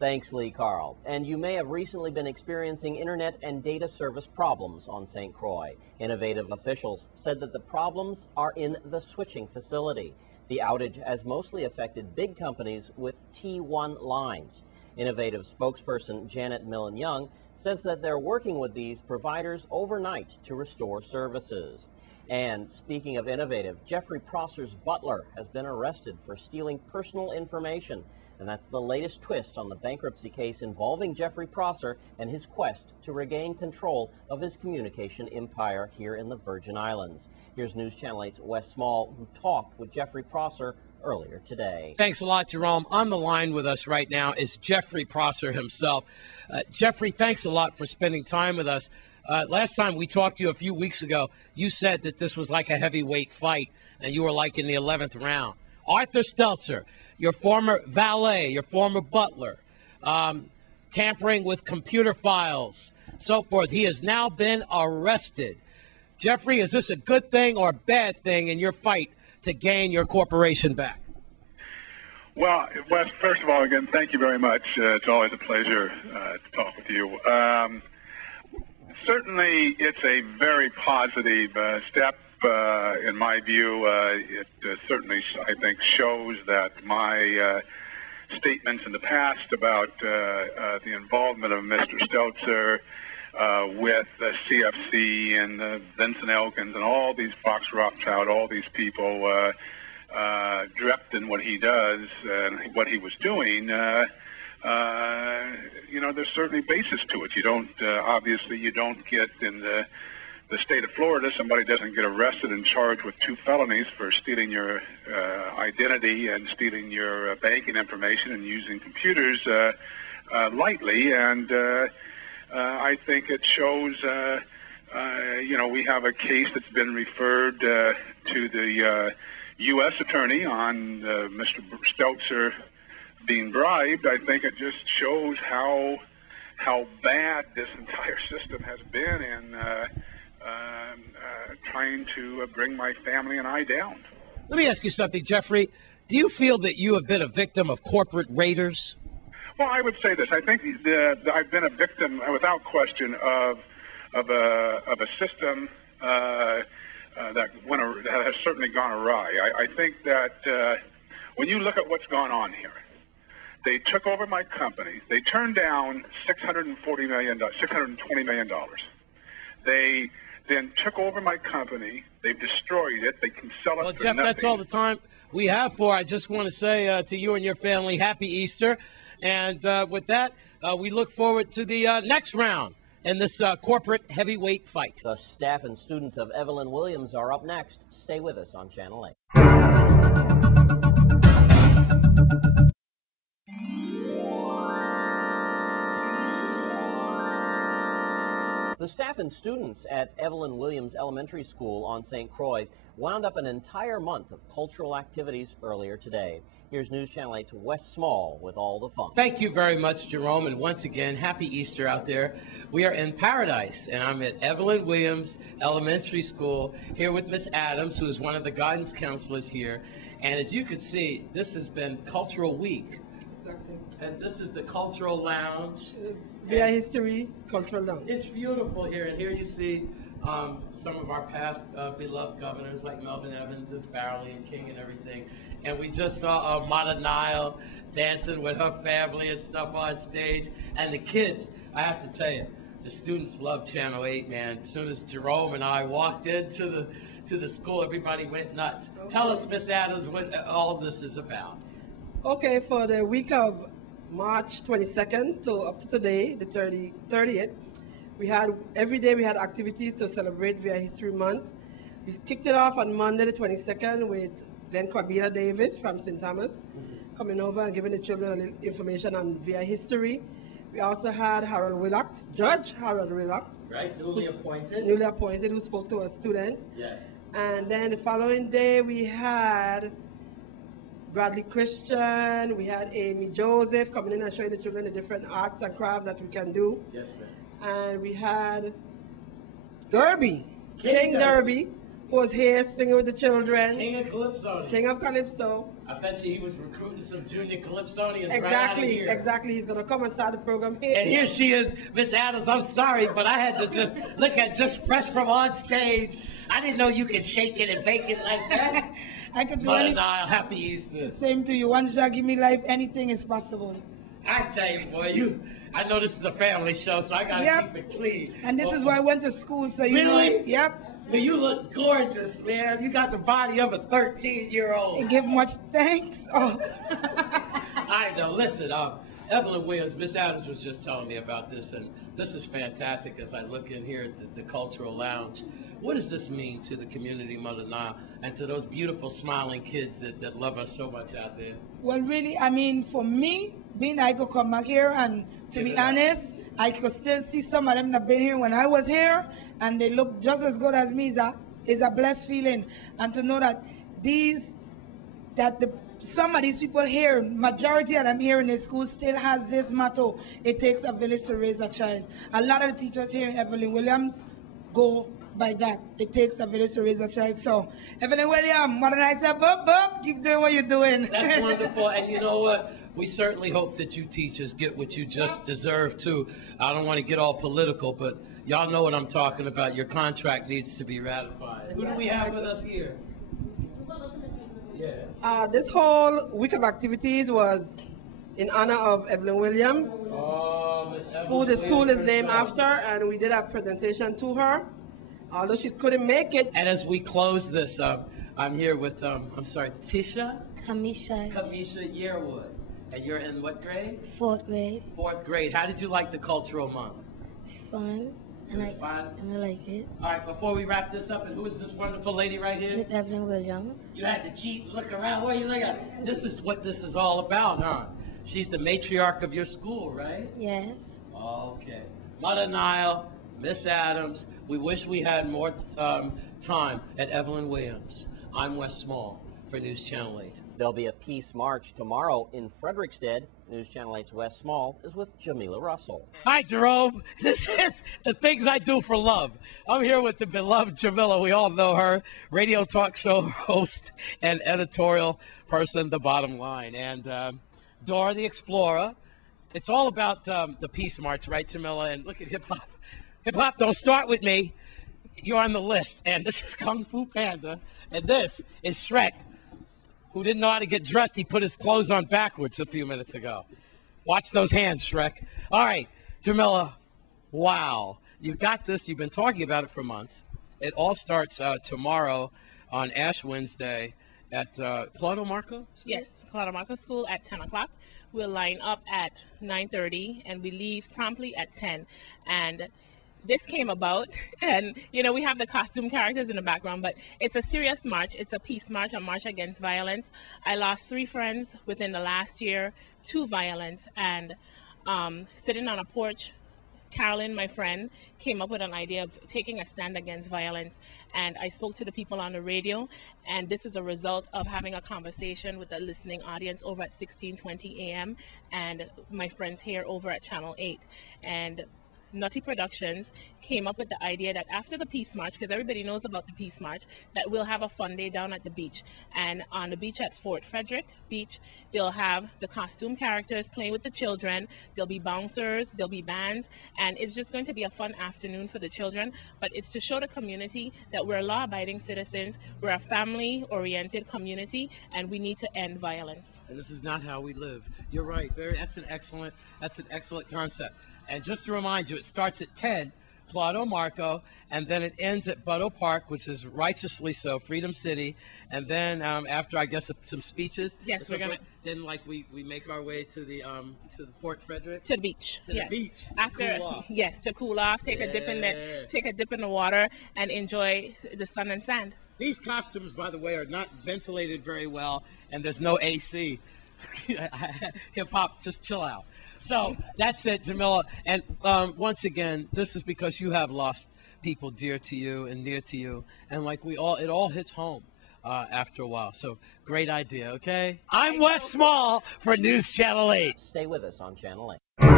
Thanks, Lee Carl. And you may have recently been experiencing internet and data service problems on St. Croix. Innovative officials said that the problems are in the switching facility. The outage has mostly affected big companies with T1 lines. Innovative spokesperson Janet Millen-Young says that they're working with these providers overnight to restore services. And speaking of innovative, Jeffrey Prosser's butler has been arrested for stealing personal information. And that's the latest twist on the bankruptcy case involving Jeffrey Prosser and his quest to regain control of his communication empire here in the Virgin Islands. Here's News Channel 8's Wes Small, who talked with Jeffrey Prosser earlier today. Thanks a lot, Jerome. On the line with us right now is Jeffrey Prosser himself. Jeffrey, thanks a lot for spending time with us. Last time we talked to you a few weeks ago, you said that this was like a heavyweight fight, and you were like in the 11th round. Arthur Stelzer, your former valet, your former butler, tampering with computer files, so forth. He has now been arrested. Jeffrey, is this a good thing or a bad thing in your fight to gain your corporation back? Well, Wes, first of all, again, thank you very much. It's always a pleasure to talk with you. Certainly, it's a very positive step. In my view, it certainly, I think, shows that my statements in the past about the involvement of Mr. Stelzer with CFC and Vincent Elkins and all these Fox Rothschild, all these people dripped in what he does and what he was doing. You know, there's certainly basis to it. You don't, obviously, you don't get in the state of Florida, somebody doesn't get arrested and charged with 2 felonies for stealing your identity and stealing your banking information and using computers lightly. And I think it shows, you know, we have a case that's been referred to the U.S. attorney on Mr. Stelzer being bribed. I think it just shows how bad this entire system has been in trying to bring my family and I down. Let me ask you something, Jeffrey. Do you feel that you have been a victim of corporate raiders? Well, I would say this. I think I've been a victim, without question, of a system that has certainly gone awry. I think that when you look at what's gone on here, they took over my company. They turned down $620 million. They then took over my company. They've destroyed it. They can sell it well, for Jeff, nothing. That's all the time we have for. I just want to say to you and your family, Happy Easter. And with that, we look forward to the next round in this corporate heavyweight fight. The staff and students of Evelyn Williams are up next. Stay with us on Channel 8. The staff and students at Evelyn Williams Elementary School on St. Croix wound up an entire month of cultural activities earlier today. Here's News Channel 8's Wes Small with all the fun. Thank you very much, Jerome, and once again, Happy Easter out there. We are in paradise, and I'm at Evelyn Williams Elementary School here with Miss Adams, who is one of the guidance counselors here. And as you can see, this has been Cultural Week. Exactly. And this is the Cultural Lounge. VI History Cultural Lounge. It's beautiful here, and here you see some of our past beloved governors like Melvin Evans and Farrelly and King and everything. And we just saw Mata Nile dancing with her family and stuff on stage. And the kids, I have to tell you, the students love Channel 8, man. As soon as Jerome and I walked into the school, everybody went nuts. Okay. Tell us, Miss Adams, what all of this is about. Okay, for the week of March 22nd to up to today, the 30th, every day we had activities to celebrate VI History Month. We kicked it off on Monday the 22nd with Glenn Corbina Davis from St. Thomas coming over and giving the children a little information on VI history. We also had Harold Willocks, Judge Harold Willocks. Right, newly appointed, who spoke to our students. Yes. And then the following day we had Bradley Christian, we had Amy Joseph coming in and showing the children the different arts and crafts that we can do. Yes, ma'am. And we had Derby, King Derby, who was here singing with the children. King of Calypso. King of Calypso. I bet you he was recruiting some junior Calypsonians right out of here. Exactly. He's going to come and start the program here. And here she is, Miss Adams. I'm sorry, but I had to just look at just fresh from on stage. I didn't know you could shake it and bake it like that. I could do anything. Happy Easter. Same to you. Once you give me life, anything is possible. I tell you, boy, I know this is a family show, so I gotta keep it clean. And this is where I went to school, so you know. Yep. Well, you look gorgeous, man. You got the body of a 13-year-old. I give much thanks. Oh. I know. Listen, Evelyn Williams, Miss Adams was just telling me about this, and this is fantastic as I look in here at the Cultural Lounge. What does this mean to the community, Mother Nile, and to those beautiful, smiling kids that love us so much out there? Well, really, I mean, for me, being I could come back here, and to be honest, I could still see some of them that been here when I was here, and they look just as good as me is a blessed feeling. And to know that some of these people here, majority of them here in the school still has this motto: it takes a village to raise a child. A lot of the teachers here in Evelyn Williams go by that. It takes a village to raise a child. So, Evelyn Williams, what did I say? Boop, keep doing what you're doing. That's wonderful. And you know what? We certainly hope that you teachers get what you just deserve, too. I don't want to get all political, but y'all know what I'm talking about. Your contract needs to be ratified. Who do we have with us here? Yeah. This whole week of activities was in honor of Evelyn Williams, Miss Evelyn who the school Williams is named herself. after, and we did a presentation to her, although she couldn't make it. And as we close this, I'm here with, Tisha? Kamisha. Kamisha Yearwood. And you're in what grade? 4th grade. 4th grade. How did you like the Cultural Month? Fun. It was fun? And I like it. All right, before we wrap this up, and who is this wonderful lady right here? Miss Evelyn Williams. You had to cheat, look around. What are you looking at? This is what this is all about, huh? She's the matriarch of your school, right? Yes. Okay. Mother Nile, Miss Adams, we wish we had more time at Evelyn Williams. I'm Wes Small for News Channel 8. There'll be a peace march tomorrow in Frederickstead. News Channel 8's Wes Small is with Jamila Russell. Hi, Jerome. This is the things I do for love. I'm here with the beloved Jamila. We all know her, radio talk show host and editorial person, The Bottom Line. And Dora the Explorer. It's all about the peace march, right, Jamila? And look at hip-hop. Hip-hop, don't start with me. You're on the list. And this is Kung Fu Panda. And this is Shrek, who didn't know how to get dressed. He put his clothes on backwards a few minutes ago. Watch those hands, Shrek. All right, Jamila, wow. You've got this. You've been talking about it for months. It all starts tomorrow on Ash Wednesday at Claudio Marco? Yes, Claudio Marco School at 10 o'clock. We'll line up at 9:30, and we leave promptly at 10. And this came about, and you know, we have the costume characters in the background, but it's a serious march. It's a peace march, a march against violence. I lost 3 friends within the last year to violence, and sitting on a porch, Carolyn, my friend, came up with an idea of taking a stand against violence, and I spoke to the people on the radio, and this is a result of having a conversation with the listening audience over at 1620 AM and my friends here over at Channel 8. And Nutty Productions came up with the idea that after the Peace March, because everybody knows about the Peace March, that we'll have a fun day down at the beach. And on the beach at Fort Frederick Beach, they'll have the costume characters playing with the children. There'll be bouncers, there'll be bands, and it's just going to be a fun afternoon for the children. But it's to show the community that we're law-abiding citizens, we're a family-oriented community, and we need to end violence. And this is not how we live. You're right. That's an excellent concept. And just to remind you, it starts at 10, Claudio Marco, and then it ends at Butto Park, which is righteously so, Freedom City. And then after, I guess, some speeches. Yes, we're gonna. Then, like, we make our way to the Fort Frederick. To the beach. To the beach. After, cool off. Yes, to cool off, take a dip in the water, and enjoy the sun and sand. These costumes, by the way, are not ventilated very well, and there's no AC. Hip hop, just chill out. So that's it, Jamila. And once again, this is because you have lost people dear to you and near to you. And like it all hits home after a while. So great idea, okay? I'm Wes Small for News Channel 8. Stay with us on Channel 8.